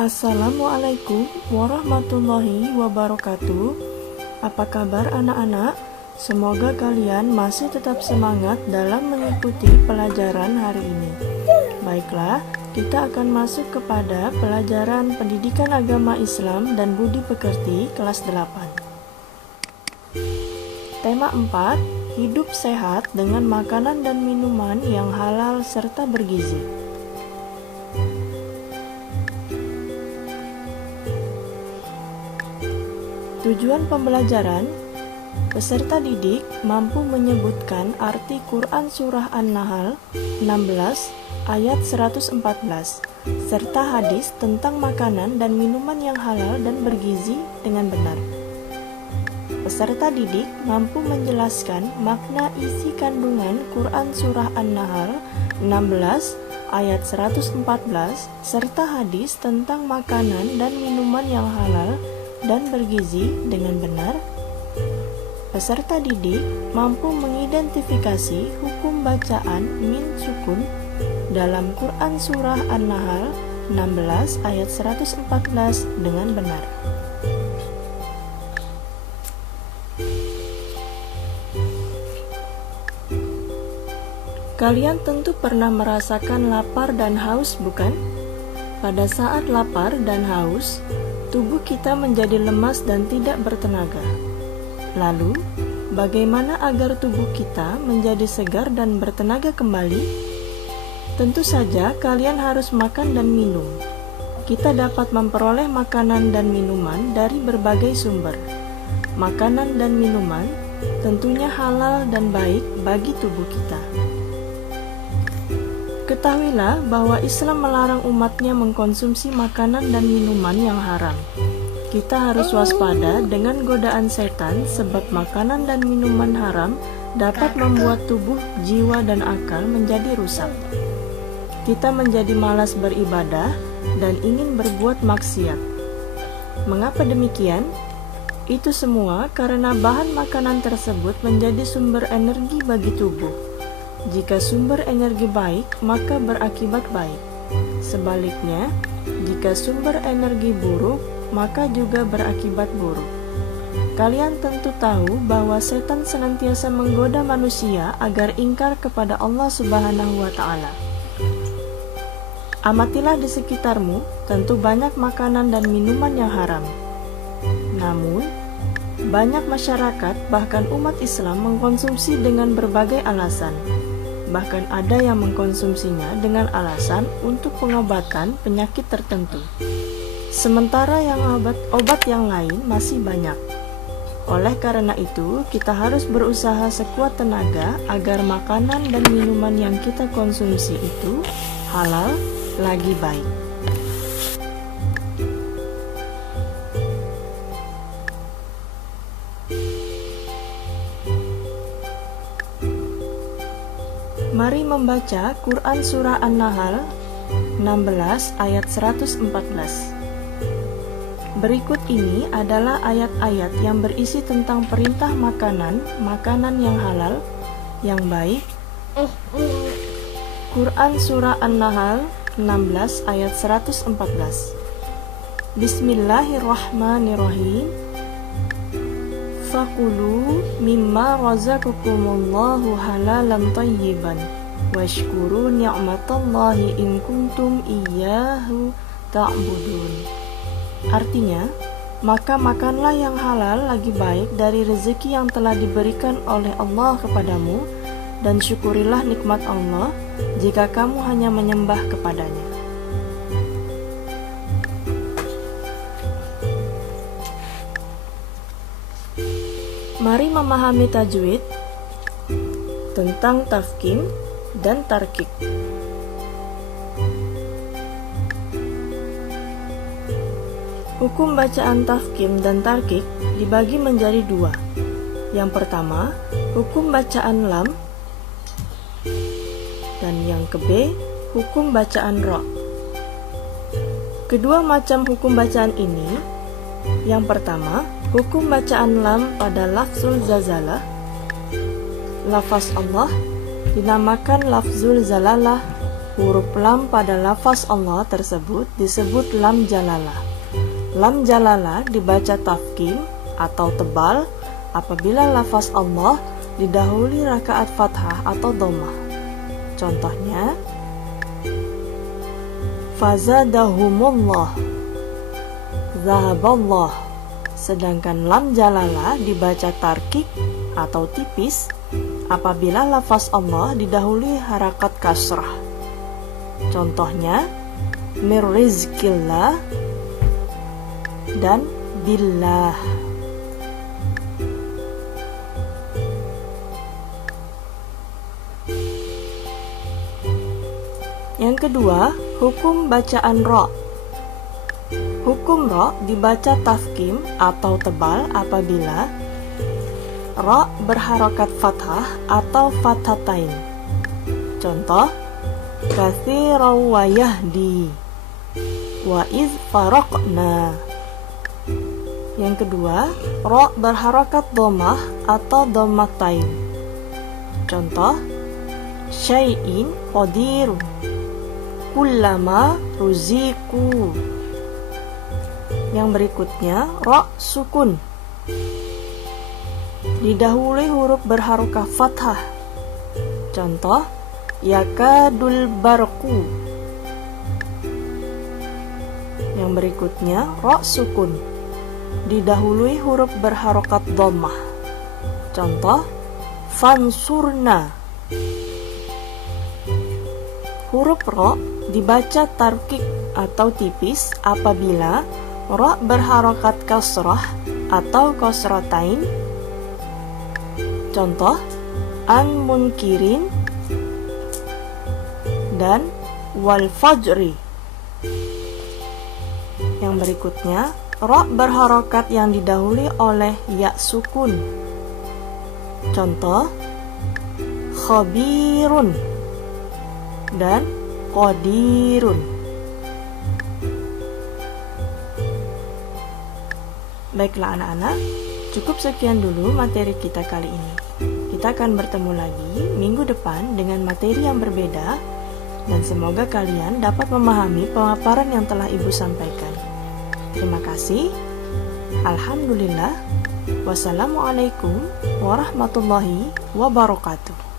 Assalamualaikum warahmatullahi wabarakatuh. Apa kabar anak-anak? Semoga kalian masih tetap semangat dalam mengikuti pelajaran hari ini. Baiklah, kita akan masuk kepada pelajaran Pendidikan Agama Islam dan Budi Pekerti kelas 8. Tema 4, hidup sehat dengan makanan dan minuman yang halal serta bergizi. Tujuan pembelajaran, peserta didik mampu menyebutkan arti Quran Surah An-Nahl 16 ayat 114 serta hadis tentang makanan dan minuman yang halal dan bergizi dengan benar. Peserta didik mampu menjelaskan makna isi kandungan Quran Surah An-Nahl 16 ayat 114 serta hadis tentang makanan dan minuman yang halal dan bergizi dengan benar. Peserta didik mampu mengidentifikasi hukum bacaan min sukun dalam Quran Surah An-Nahl 16 ayat 114 dengan benar. Kalian tentu pernah merasakan lapar dan haus, bukan? Pada saat lapar dan haus, tubuh kita menjadi lemas dan tidak bertenaga. Lalu, bagaimana agar tubuh kita menjadi segar dan bertenaga kembali? Tentu saja kalian harus makan dan minum. Kita dapat memperoleh makanan dan minuman dari berbagai sumber. Makanan dan minuman tentunya halal dan baik bagi tubuh kita. Ketahuilah bahwa Islam melarang umatnya mengkonsumsi makanan dan minuman yang haram. Kita harus waspada dengan godaan setan sebab makanan dan minuman haram dapat membuat tubuh, jiwa, dan akal menjadi rusak. Kita menjadi malas beribadah dan ingin berbuat maksiat. Mengapa demikian? Itu semua karena bahan makanan tersebut menjadi sumber energi bagi tubuh. Jika sumber energi baik, maka berakibat baik. Sebaliknya, jika sumber energi buruk, maka juga berakibat buruk. Kalian tentu tahu bahwa setan senantiasa menggoda manusia agar ingkar kepada Allah Subhanahu wa Ta'ala. Amatilah di sekitarmu, tentu banyak makanan dan minuman yang haram. Namun, banyak masyarakat, bahkan umat Islam, mengkonsumsi dengan berbagai alasan. Bahkan ada yang mengkonsumsinya dengan alasan untuk pengobatan penyakit tertentu. Sementara yang obat yang lain masih banyak. Oleh karena itu, kita harus berusaha sekuat tenaga agar makanan dan minuman yang kita konsumsi itu halal lagi baik. Mari membaca Quran Surah An-Nahl 16 ayat 114. Berikut ini adalah ayat-ayat yang berisi tentang perintah makanan yang halal, yang baik. Quran Surah An-Nahl 16 ayat 114. Bismillahirrahmanirrahim. Fakulu mimma razaqakumullahu halalan tayyiban washkuru ni'matallahi in kuntum iyyahu ta'budun. Artinya, maka makanlah yang halal lagi baik dari rezeki yang telah diberikan oleh Allah kepadamu dan syukurilah nikmat Allah jika kamu hanya menyembah kepadanya. Mari memahami tajwid tentang tafkhim dan tarqiq. Hukum bacaan tafkhim dan tarqiq dibagi menjadi dua. Yang pertama, hukum bacaan lam, dan yang kedua, hukum bacaan ra. Kedua macam hukum bacaan ini, yang pertama, hukum bacaan lam pada lafzul zazalah. Lafaz Allah dinamakan lafzul zalalah Huruf lam pada lafaz Allah tersebut disebut lam jalalah. Lam jalalah dibaca tafkhim atau tebal apabila lafaz Allah didahului rakaat fathah atau dhammah. Contohnya, fazadahumullah, zahaballah. Sedangkan lam jalalah dibaca tarkik atau tipis apabila lafaz Allah didahului harakat kasrah. Contohnya, mir rizqillah dan billah. Yang kedua, hukum bacaan ra. Hukum ra dibaca tafkhim atau tebal apabila ra berharakat fathah atau fathatain. Contoh, katsiran wa yahdi, wa iz faraqna. Yang kedua, ra berharakat dhammah atau dhammatain. Contoh, syai'in qadirun, kullama ruziku. Yang berikutnya, ra sukun didahului huruf berharokah fathah. Contoh, yakadul barqu. Yang berikutnya, ra sukun didahului huruf berharokat dhammah. Contoh, fansurna. Huruf ra dibaca tarkik atau tipis apabila ra berharokat kasrah atau kasratain. Contoh, an munkirin dan wal fajri. Yang berikutnya, ra berharokat yang didahului oleh ya sukun. Contoh, khabirun dan qadirun. Baiklah anak-anak, cukup sekian dulu materi kita kali ini. Kita akan bertemu lagi minggu depan dengan materi yang berbeda, dan semoga kalian dapat memahami pemaparan yang telah Ibu sampaikan. Terima kasih. Alhamdulillah. Wassalamualaikum warahmatullahi wabarakatuh.